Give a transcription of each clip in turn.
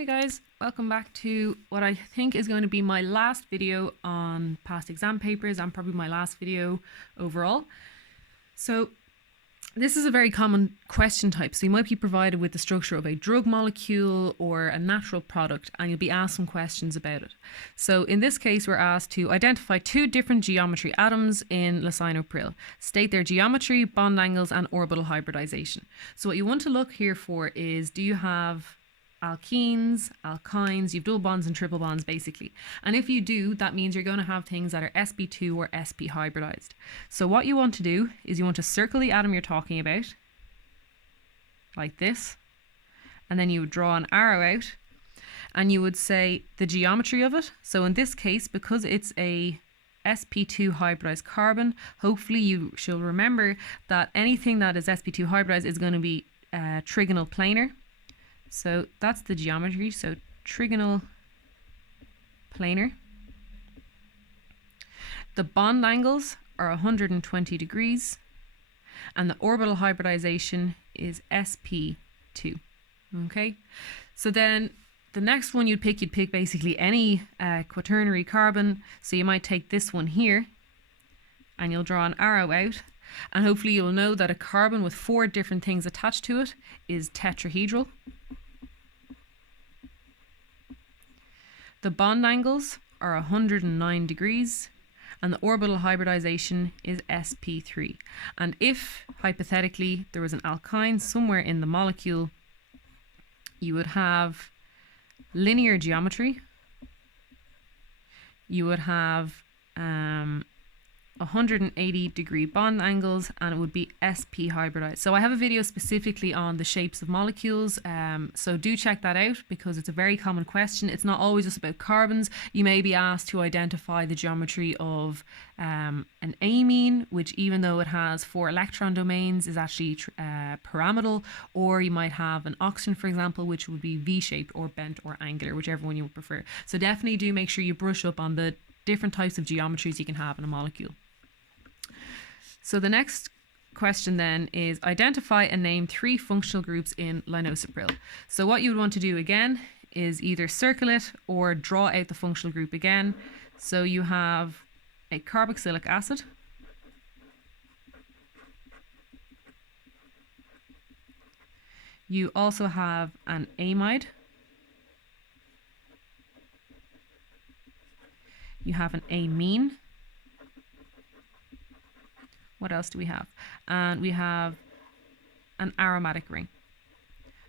Hey guys, welcome back to what I think is going to be my last video on past exam papers and probably my last video overall. So this is a very common question type. So you might be provided with the structure of a drug molecule or a natural product and you'll be asked some questions about it. So in this case, we're asked to identify two different geometry atoms in Lisinopril. State their geometry, bond angles and orbital hybridization. So what you want to look here for is, do you have alkenes, alkynes, you've double bonds and triple bonds basically. And if you do, that means you're going to have things that are sp2 or sp hybridized. So what you want to do is you want to circle the atom you're talking about, like this, and then you would draw an arrow out and you would say the geometry of it. So in this case, because it's a sp2 hybridized carbon, hopefully you shall remember that anything that is sp2 hybridized is going to be trigonal planar. So that's the geometry, so trigonal planar. The bond angles are 120 degrees and the orbital hybridization is sp2. Okay, so then the next one you'd pick basically any quaternary carbon. So you might take this one here and you'll draw an arrow out, and hopefully you'll know that a carbon with 4 different things attached to it is tetrahedral. The bond angles are 109 degrees and the orbital hybridization is sp3. And if, hypothetically, there was an alkyne somewhere in the molecule, you would have linear geometry. You would have 180 degree bond angles and it would be sp hybridized. So I have a video specifically on the shapes of molecules, so do check that out because it's a very common question. It's not always just about carbons. You may be asked to identify the geometry of an amine, which even though it has 4 electron domains is actually pyramidal, or you might have an oxygen, for example, which would be V-shaped or bent or angular, whichever one you would prefer. So definitely do make sure you brush up on the different types of geometries you can have in a molecule. So the next question then is identify and name 3 functional groups in Lisinopril. So what you would want to do again is either circle it or draw out the functional group again. So you have a carboxylic acid, you also have an amide, you have an amine. What else do we have? And we have an aromatic ring.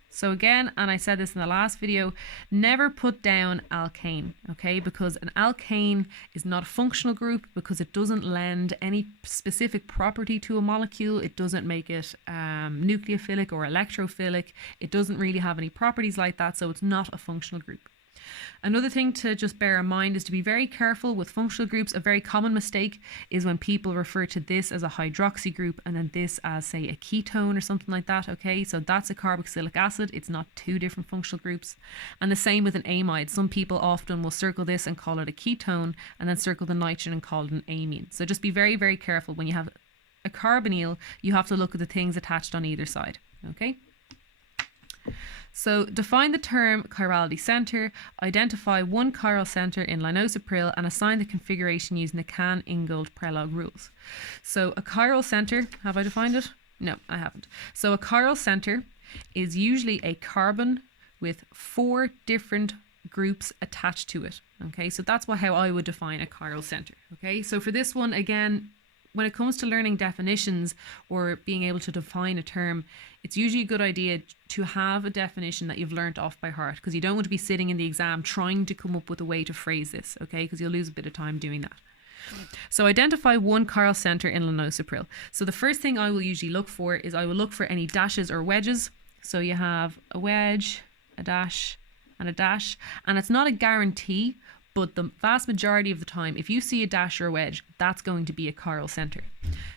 So again, and I said this in the last video, never put down alkane, okay? Because an alkane is not a functional group because it doesn't lend any specific property to a molecule. It doesn't make it nucleophilic or electrophilic. It doesn't really have any properties like that, so it's not a functional group. Another thing to just bear in mind is to be very careful with functional groups. A very common mistake is when people refer to this as a hydroxy group and then this as, say, a ketone or something like that, okay? So that's a carboxylic acid. It's not 2 different functional groups. And the same with an amide. Some people often will circle this and call it a ketone and then circle the nitrogen and call it an amine. So just be very, very careful. When you have a carbonyl, you have to look at the things attached on either side, okay? So define the term chirality center, identify one chiral center in Lisinopril and assign the configuration using the Kahn-Ingold-Prelog rules. So a chiral center, have I defined it? No, I haven't. So a chiral center is usually a carbon with 4 different groups attached to it. Okay, so that's how I would define a chiral center. Okay, so for this one, again, when it comes to learning definitions or being able to define a term, it's usually a good idea to have a definition that you've learnt off by heart, because you don't want to be sitting in the exam trying to come up with a way to phrase this, okay? Because you'll lose a bit of time doing that. So identify one chiral center in Lisinopril. So the first thing I will usually look for is I will look for any dashes or wedges. So you have a wedge, a dash, and a dash. And it's not a guarantee, but the vast majority of the time, if you see a dash or a wedge, that's going to be a chiral center.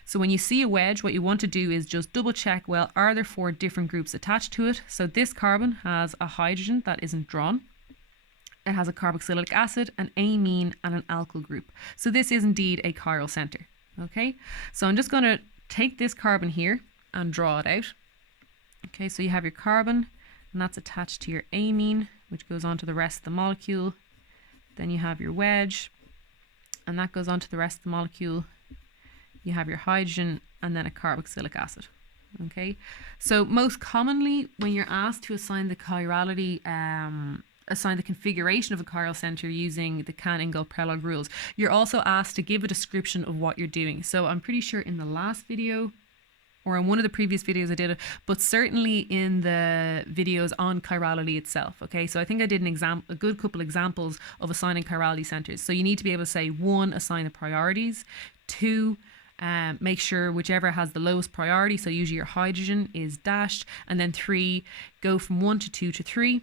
So when you see a wedge, what you want to do is just double check, well, are there 4 different groups attached to it? So this carbon has a hydrogen that isn't drawn. It has a carboxylic acid, an amine, and an alkyl group. So this is indeed a chiral center, okay? So I'm just going to take this carbon here and draw it out. Okay, so you have your carbon, and that's attached to your amine which goes on to the rest of the molecule. Then you have your wedge, and that goes on to the rest of the molecule. You have your hydrogen, and then a carboxylic acid. Okay, so most commonly when you're asked to assign the chirality, assign the configuration of a chiral center using the Can-Ingol-Prelog rules, you're also asked to give a description of what you're doing. So I'm pretty sure in the last video, or in one of the previous videos I did it, but certainly in the videos on chirality itself. Okay, so I think I did a good couple examples of assigning chirality centers. So you need to be able to say, 1, assign the priorities, 2, make sure whichever has the lowest priority, so usually your hydrogen, is dashed, and then 3, go from 1 to 2 to 3.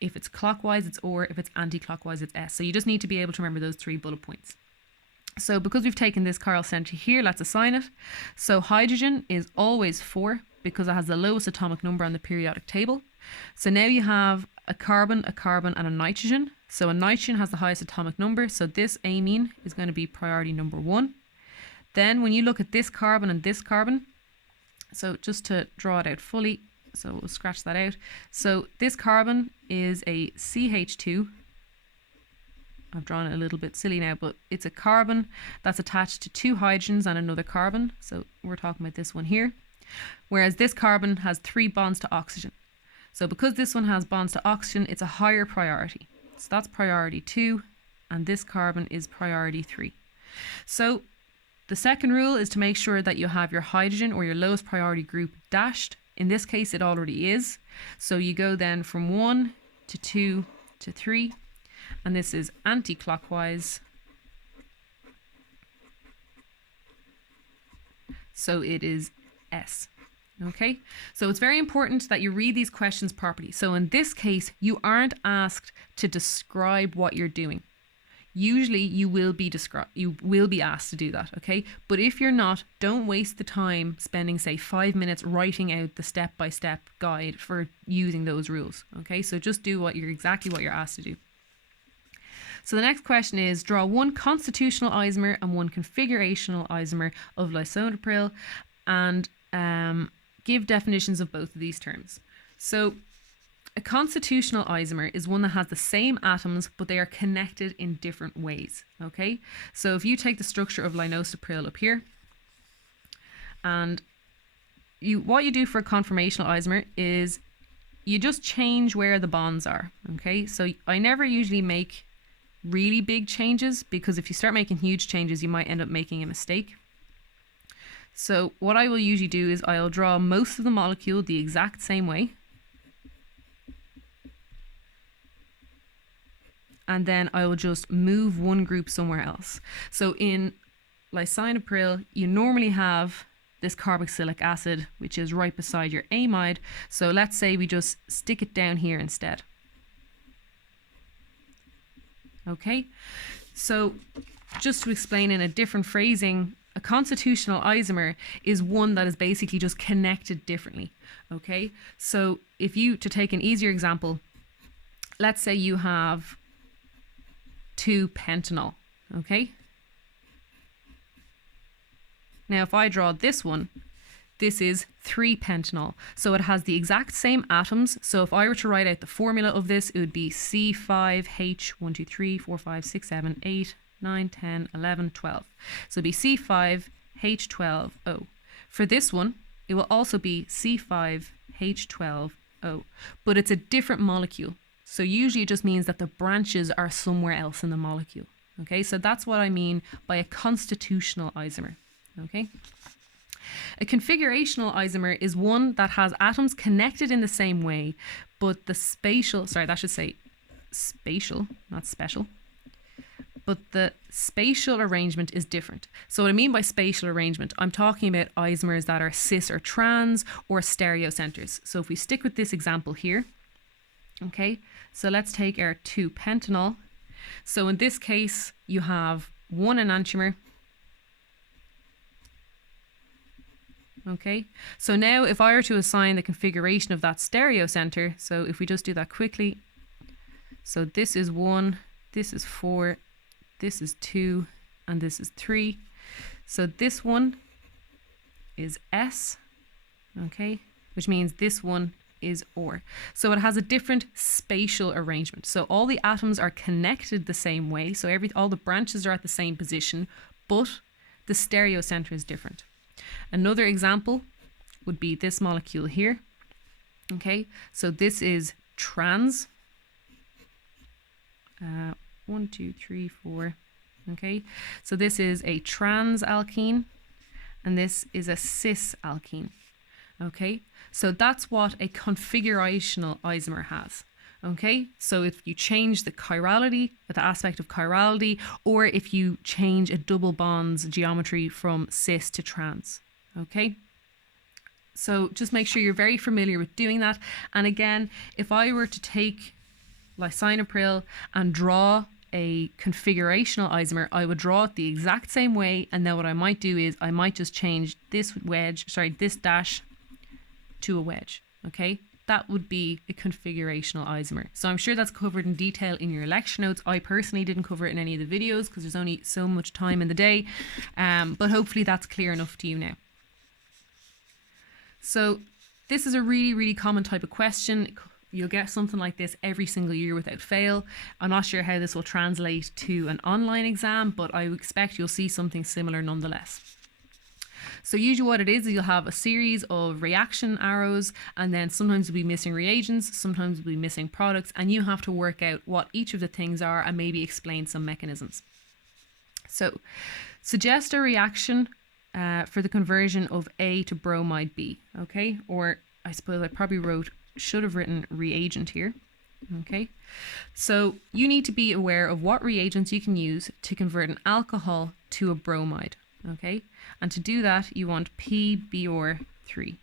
If it's clockwise, it's or. If it's anti-clockwise, it's S. So you just need to be able to remember those 3 bullet points. So because we've taken this chiral center here, let's assign it. So hydrogen is always 4 because it has the lowest atomic number on the periodic table. So now you have a carbon, and a nitrogen. So a nitrogen has the highest atomic number. So this amine is going to be priority number 1. Then when you look at this carbon and this carbon, so just to draw it out fully, so we'll scratch that out. So this carbon is a CH2. I've drawn it a little bit silly now, but it's a carbon that's attached to 2 hydrogens and another carbon. So we're talking about this one here. Whereas this carbon has 3 bonds to oxygen. So because this one has bonds to oxygen, it's a higher priority. So that's priority 2, and this carbon is priority 3. So the second rule is to make sure that you have your hydrogen or your lowest priority group dashed. In this case, it already is. So you go then from 1 to 2 to 3. And this is anti-clockwise. So it is S. Okay, so it's very important that you read these questions properly. So in this case, you aren't asked to describe what you're doing. Usually you will be asked to do that, okay? But if you're not, don't waste the time spending, say, 5 minutes writing out the step-by-step guide for using those rules, okay? So just do exactly what you're asked to do. So the next question is, draw 1 constitutional isomer and 1 configurational isomer of Lisinopril, and give definitions of both of these terms. So a constitutional isomer is one that has the same atoms, but they are connected in different ways, okay? So if you take the structure of Lisinopril up here, and what you do for a conformational isomer is you just change where the bonds are, okay? So I never usually make really big changes, because if you start making huge changes, you might end up making a mistake. So what I will usually do is I'll draw most of the molecule the exact same way. And then I will just move one group somewhere else. So in Lisinopril, you normally have this carboxylic acid, which is right beside your amide. So let's say we just stick it down here instead. Okay, so just to explain in a different phrasing, a constitutional isomer is one that is basically just connected differently. Okay, so to take an easier example, let's say you have 2-pentanol, okay? Now if I draw this one, this is 3-pentanol. So it has the exact same atoms. So if I were to write out the formula of this, it would be C5H1, 2, 3, 4, 5, 6, 7, 8, 9, 10, 11, 12. So it'd be C5H12O. For this one, it will also be C5H12O, but it's a different molecule. So usually it just means that the branches are somewhere else in the molecule. Okay, so that's what I mean by a constitutional isomer. Okay. A configurational isomer is one that has atoms connected in the same way, but the spatial, not special, but the spatial arrangement is different. So what I mean by spatial arrangement, I'm talking about isomers that are cis or trans or stereocenters. So if we stick with this example here, okay, so let's take our 2-pentanol. So in this case, you have 1 enantiomer. Okay, so now if I were to assign the configuration of that stereocenter, so if we just do that quickly, so this is 1, this is 4, this is 2, and this is 3. So this one is S, okay, which means this one is or. So it has a different spatial arrangement. So all the atoms are connected the same way. So all the branches are at the same position, but the stereocenter is different. Another example would be this molecule here. Okay, so this is trans. 1, 2, 3, 4. Okay, so this is a trans alkene, and this is a cis alkene. Okay, so that's what a configurational isomer has. Okay, so if you change the chirality, the aspect of chirality, or if you change a double bond's geometry from cis to trans. Okay, so just make sure you're very familiar with doing that. And again, if I were to take Lisinopril and draw a configurational isomer, I would draw it the exact same way, and then what I might do is I might just change this dash to a wedge. Okay, that would be a configurational isomer. So I'm sure that's covered in detail in your lecture notes. I personally didn't cover it in any of the videos because there's only so much time in the day, but hopefully that's clear enough to you now. So this is a really, really common type of question. You'll get something like this every single year without fail. I'm not sure how this will translate to an online exam, but I expect you'll see something similar nonetheless. So usually what it is you'll have a series of reaction arrows, and then sometimes you'll be missing reagents, sometimes you'll be missing products, and you have to work out what each of the things are and maybe explain some mechanisms. So suggest a reaction for the conversion of A to bromide B, okay? Or I suppose I probably should have written reagent here. Okay, so you need to be aware of what reagents you can use to convert an alcohol to a bromide. Okay, and to do that you want PbOr3.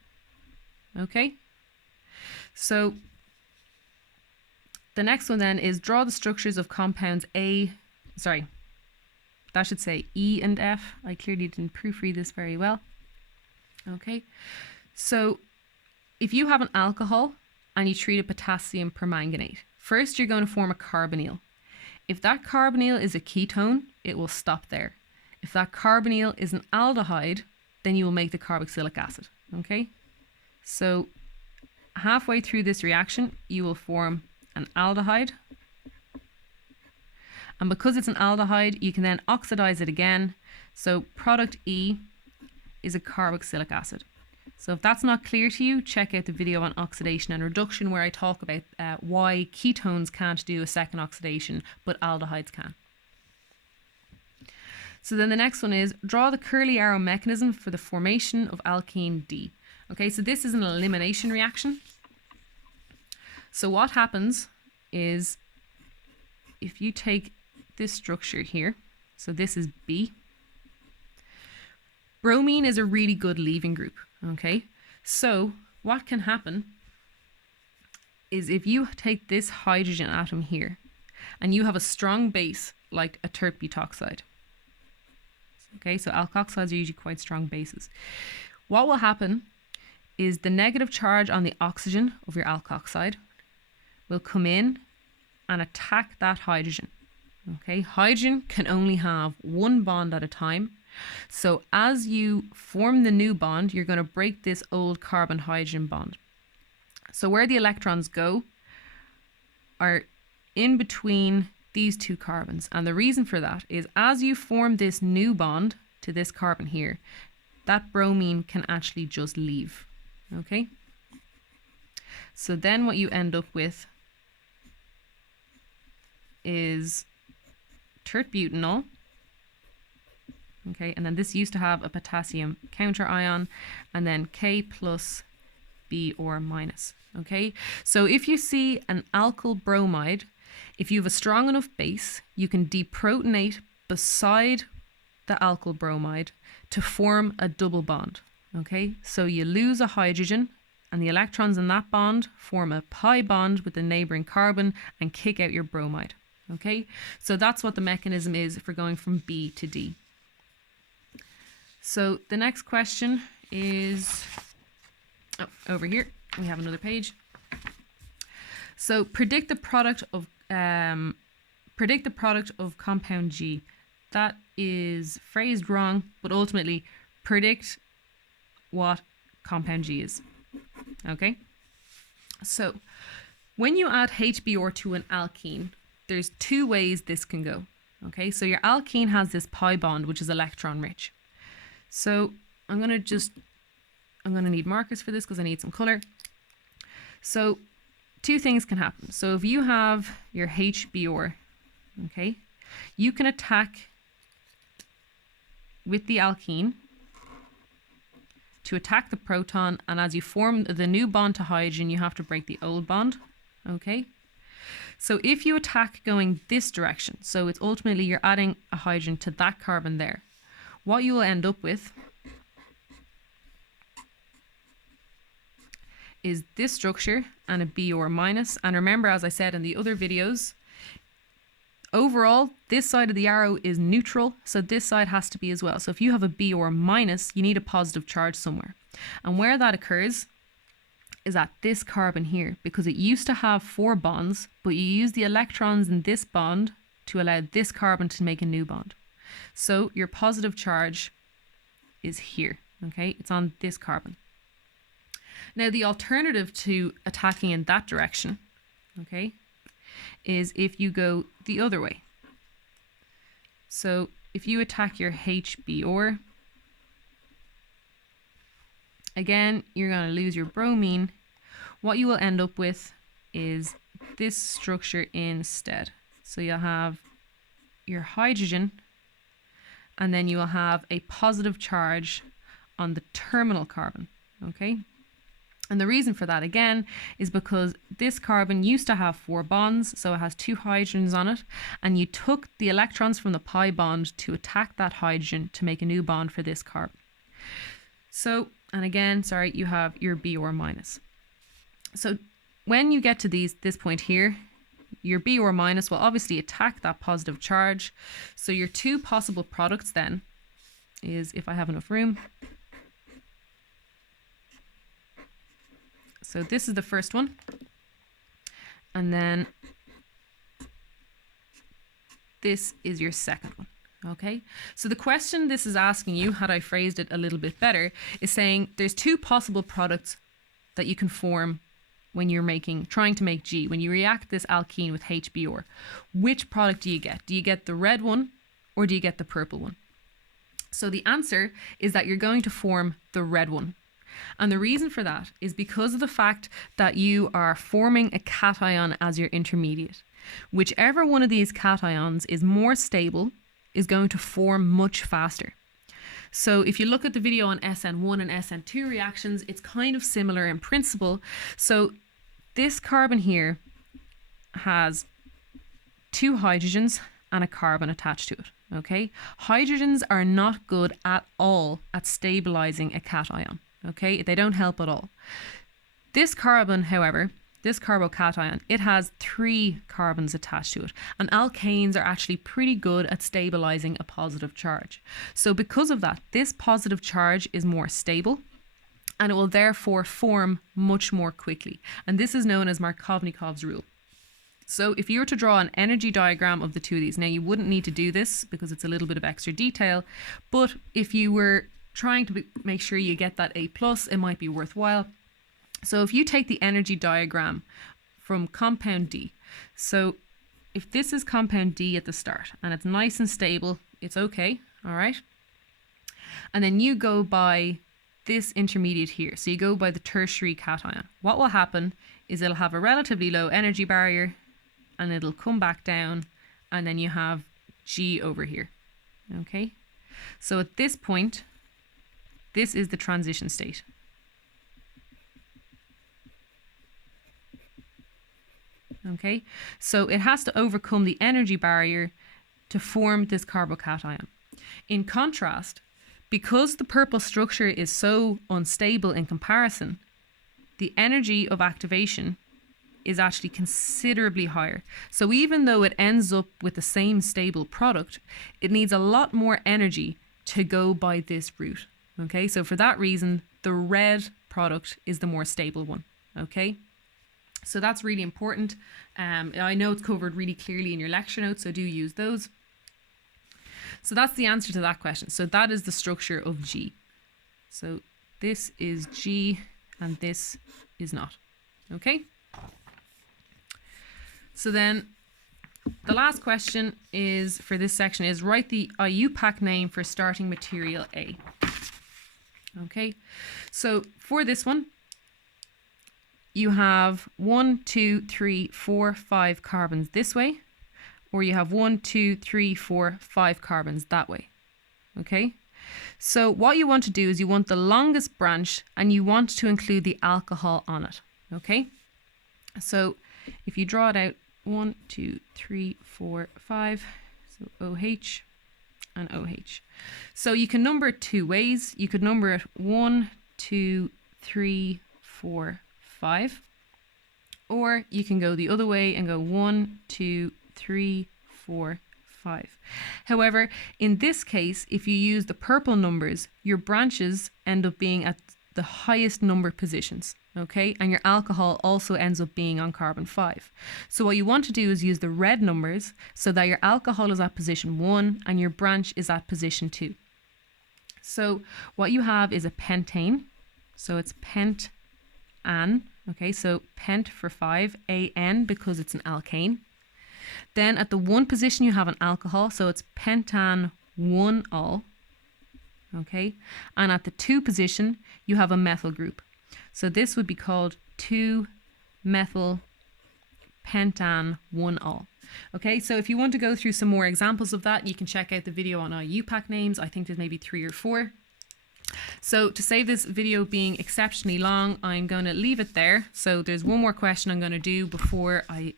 Okay, so the next one then is draw the structures of compounds E and F. I clearly didn't proofread this very well. Okay, so if you have an alcohol and you treat a potassium permanganate, first you're going to form a carbonyl. If that carbonyl is a ketone, it will stop there. If that carbonyl is an aldehyde, then you will make the carboxylic acid. Okay, so halfway through this reaction, you will form an aldehyde. And because it's an aldehyde, you can then oxidize it again. So product E is a carboxylic acid. So if that's not clear to you, check out the video on oxidation and reduction where I talk about why ketones can't do a second oxidation, but aldehydes can. So then the next one is draw the curly arrow mechanism for the formation of alkene D. Okay, so this is an elimination reaction. So what happens is if you take this structure here, so this is B. Bromine is a really good leaving group. Okay, so what can happen is if you take this hydrogen atom here and you have a strong base like a tert butoxide. Okay, so alkoxides are usually quite strong bases. What will happen is the negative charge on the oxygen of your alkoxide will come in and attack that hydrogen. Okay, hydrogen can only have one bond at a time. So as you form the new bond, you're going to break this old carbon-hydrogen bond. So where the electrons go are in between these two carbons. And the reason for that is as you form this new bond to this carbon here, that bromine can actually just leave. Okay? So then what you end up with is tert butanol. Okay, and then this used to have a potassium counter ion, and then K plus B or minus. Okay, so if you see an alkyl bromide, if you have a strong enough base, you can deprotonate beside the alkyl bromide to form a double bond. Okay, so you lose a hydrogen, and the electrons in that bond form a pi bond with the neighboring carbon and kick out your bromide. Okay, so that's what the mechanism is for going from B to D. So the next question is, over here, we have another page. So predict the product of compound G. That is phrased wrong, but ultimately predict what compound G is. Okay. So when you add HBr to an alkene, there's two ways this can go. Okay, so your alkene has this pi bond, which is electron rich. So I'm going to need markers for this because I need some color. So two things can happen. So if you have your HBr, okay, you can attack with the alkene to attack the proton, and as you form the new bond to hydrogen, you have to break the old bond, okay? So if you attack going this direction, so it's ultimately you're adding a hydrogen to that carbon there, what you will end up with is this structure and a Br minus. And remember, as I said in the other videos, overall, this side of the arrow is neutral, so this side has to be as well. So if you have a Br minus, you need a positive charge somewhere. And where that occurs is at this carbon here, because it used to have 4 bonds, but you use the electrons in this bond to allow this carbon to make a new bond. So your positive charge is here, okay? It's on this carbon. Now the alternative to attacking in that direction, okay, is if you go the other way. So if you attack your HBr, again, you're going to lose your bromine. What you will end up with is this structure instead. So you'll have your hydrogen, and then you will have a positive charge on the terminal carbon, okay? And the reason for that, again, is because this carbon used to have 4 bonds, so it has 2 hydrogens on it, and you took the electrons from the pi bond to attack that hydrogen to make a new bond for this carbon. So, and again, sorry, you have your Br minus. So when you get to this point here, your Br minus will obviously attack that positive charge. So your two possible products then is, if I have enough room, so this is the first one, and then this is your second one, okay? So the question this is asking you, had I phrased it a little bit better, is saying there's 2 possible products that you can form when you're trying to make G. When you react this alkene with HBr, which product do you get? Do you get the red one or do you get the purple one? So the answer is that you're going to form the red one. And the reason for that is because of the fact that you are forming a cation as your intermediate. Whichever one of these cations is more stable is going to form much faster. So if you look at the video on SN1 and SN2 reactions, it's kind of similar in principle. So this carbon here has 2 hydrogens and a carbon attached to it. Okay, hydrogens are not good at all at stabilizing a cation. Okay, they don't help at all. This carbon, however, this carbocation, it has 3 carbons attached to it, and alkanes are actually pretty good at stabilizing a positive charge. So because of that, this positive charge is more stable, and it will therefore form much more quickly. And this is known as Markovnikov's rule. So if you were to draw an energy diagram of the 2 of these, now you wouldn't need to do this because it's a little bit of extra detail, but if you were trying to make sure you get that A+, it might be worthwhile. So if you take the energy diagram from compound D, so if this is compound D at the start and it's nice and stable, it's okay, all right? And then you go by this intermediate here, so you go by the tertiary cation. What will happen is it'll have a relatively low energy barrier and it'll come back down, and then you have G over here, okay? So at this point, this is the transition state. Okay, so it has to overcome the energy barrier to form this carbocation. In contrast, because the purple structure is so unstable in comparison, the energy of activation is actually considerably higher. So even though it ends up with the same stable product, it needs a lot more energy to go by this route. Okay, so for that reason, the red product is the more stable one. Okay, so that's really important. I know it's covered really clearly in your lecture notes, so do use those. So that's the answer to that question. So that is the structure of G. So this is G and this is not. Okay. So then the last question is for this section is write the IUPAC name for starting material A. Okay. So for this one, you have 1, 2, 3, 4, 5 carbons this way, or you have 1, 2, 3, 4, 5 carbons that way. Okay. So what you want to do is you want the longest branch and you want to include the alcohol on it. Okay. So if you draw it out, 1, 2, 3, 4, 5, so OH and OH. So you can number it two ways. You could number it 1, 2, 3, 4, 5, or you can go the other way and go 1, 2, 3, 4, 5. However, in this case, if you use the purple numbers, your branches end up being at the highest number positions, okay? And your alcohol also ends up being on carbon 5. So what you want to do is use the red numbers so that your alcohol is at position 1 and your branch is at position 2. So what you have is a pentane. So it's pent-an, okay? So pent for 5, AN because it's an alkane. Then at the 1 position you have an alcohol, so it's pentan 1-ol. Okay, and at the 2 position you have a methyl group, so this would be called 2-methyl pentan 1-ol. Okay, so if you want to go through some more examples of that, you can check out the video on IUPAC names. I think there's maybe 3 or 4. So to save this video being exceptionally long, I'm going to leave it there. So there's one more question I'm going to do before I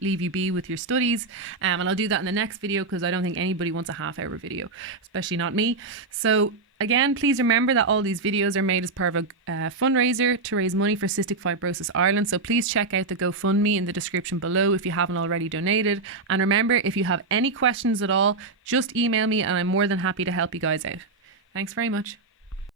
leave you be with your studies. And I'll do that in the next video because I don't think anybody wants a half-hour video, especially not me. So again, please remember that all these videos are made as part of a fundraiser to raise money for Cystic Fibrosis Ireland. So please check out the GoFundMe in the description below if you haven't already donated. And remember, if you have any questions at all, just email me and I'm more than happy to help you guys out. Thanks very much.